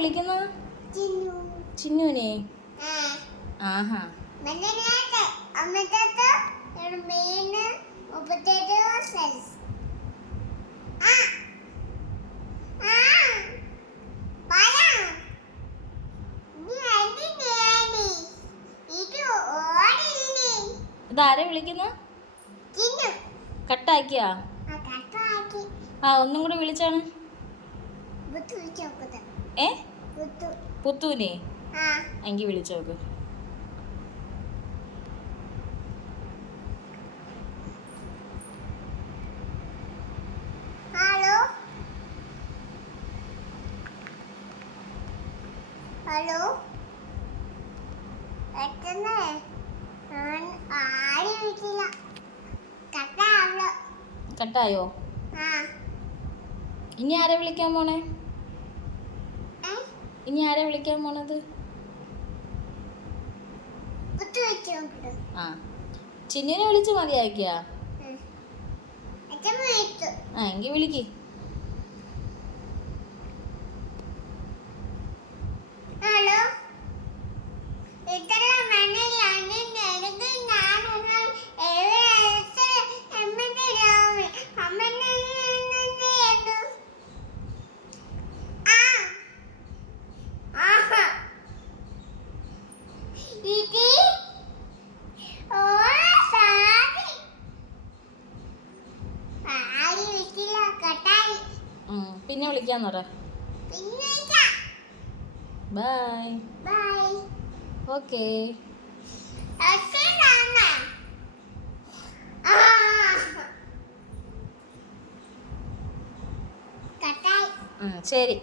വിളിക്കുന്ന? ചിന്നുനെ. ആഹാ. ഇതാരെ വിളിക്കുന്ന? കട്ടാക്കിയാ? ആ, ഒന്നും കൂടെ വിളിച്ചാണ്. ഏ, പുത്തൂനെ? എങ്കിൽ വിളിച്ചു നോക്ക്. ഹലോ, കട്ടായോ? ഇനി ആരെ വിളിക്കാൻ പോണേ? ഇനി ആരെ വിളിക്കാൻ പോണത്? ആ, ചിന്നുനെ വിളിച്ച് മതിയാക്കിയാ? ആ, എങ്കിൽ വിളിക്ക്. പിന്നെ വിളിക്കാന്ന് പറ. ബൈ. ഓക്കേ. ശരി.